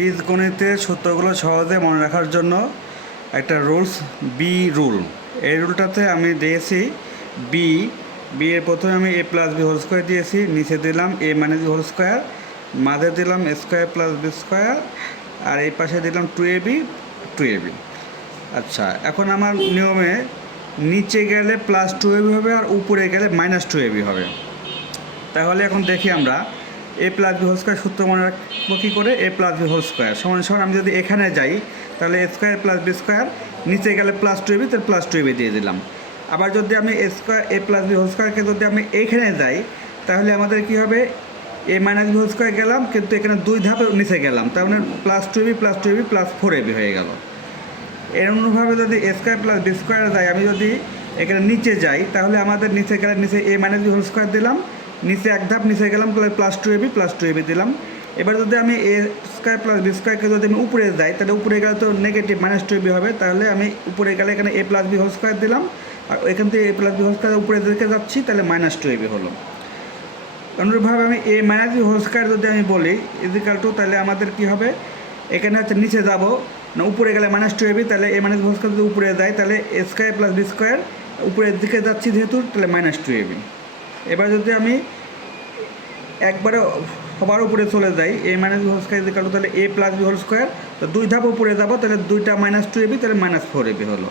বীজগণিতের সূত্রগুলো সহজে মনে রাখার জন্য একটা রুলস বি রুল এই রুলটাতে আমি দিয়েছি বি বি এর প্রথমে আমি a plus b whole square দিয়েছি, নিচে দিলাম এ মাইনাস হোল স্কোয়ার মাঝে দিলাম স্কোয়ার প্লাস বি স্কোয়ার আর এই পাশে দিলাম two a b two a b আচ্ছা এখন আমার নিয়মে নিচে গেলে প্লাস টু এ বি হবে আর উপরে গেলে মাইনাস টু এ বি হবে। তাহলে এখন দেখি আমরা a plus b whole square সূত্র মনে রাখব কী করে? A plus b whole square সমান সমান আমি যদি এখানে যাই, তাহলে a square plus b square নিচে গেলে প্লাস টু এবি তাহলে প্লাস টু এবি দিয়ে দিলাম। আবার যদি আমি a square a plus b whole স্কোয়ারকে যদি আমি এইখানে যাই, তাহলে আমাদের কী হবে? A minus b whole square গেলাম, কিন্তু এখানে দুই ধাপে নিচে গেলাম। তার মানে plus two a b plus two a b plus four a b হয়ে গেল। এরকমভাবে যদি a square plus b square যাই, আমি যদি এখানে নিচে যাই, তাহলে আমাদের নিচে গেলে নিচে a minus b whole square দিলাম। নিচে এক ধাপ নিচে গেলাম, তাহলে plus two a b plus two a b দিলাম। এবার যদি আমি এ স্কোয়ার প্লাস বি স্কোয়ারকে যদি আমি উপরে যাই, তাহলে উপরে গেলে তো নেগেটিভ মাইনাস টু এবি হবে, তাহলে আমি উপরে গেলে এখানে a plus b whole square দিলাম, আর এখান থেকে a plus b whole square উপরে দিকে যাচ্ছি, তাহলে মাইনাস টু এবি হলো। অনুরূপভাবে আমি a minus b whole square যদি আমি বলি ইজিক্যাল টু তাহলে আমাদের কি হবে? এখানে হচ্ছে নিচে যাব, না উপরে গেলে মাইনাস টু এবি তাহলে এ মাইনাস হোল স্কোয়ার যদি উপরে যায় তাহলে a square plus b square উপরের দিকে যাচ্ছি যেহেতু, তাহলে মাইনাস টু এবি এবার যদি আমি একবারে সবার উপরে চলে যাই a minus whole square is equal to তাহলে a plus b whole square তো দুই ধাপ উপরে যাব, তাহলে দুইটা মাইনাস টু এবি তাহলে মাইনাস ফোর এবি হলো।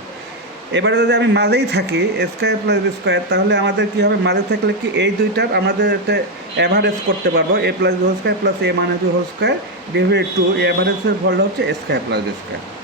এবারে যদি আমি মাঝেই থাকি স্কোয়ার প্লাস বি স্কোয়ার তাহলে আমাদের কী হবে? মাঝে থাকলে কি এই দুইটার আমাদের একটা অ্যাভারেজ করতে পারব a plus b whole square plus a minus b whole square divide two এ অ্যাভারেজের ফলটা হচ্ছে স্কোয়ার প্লাস বি স্কোয়ার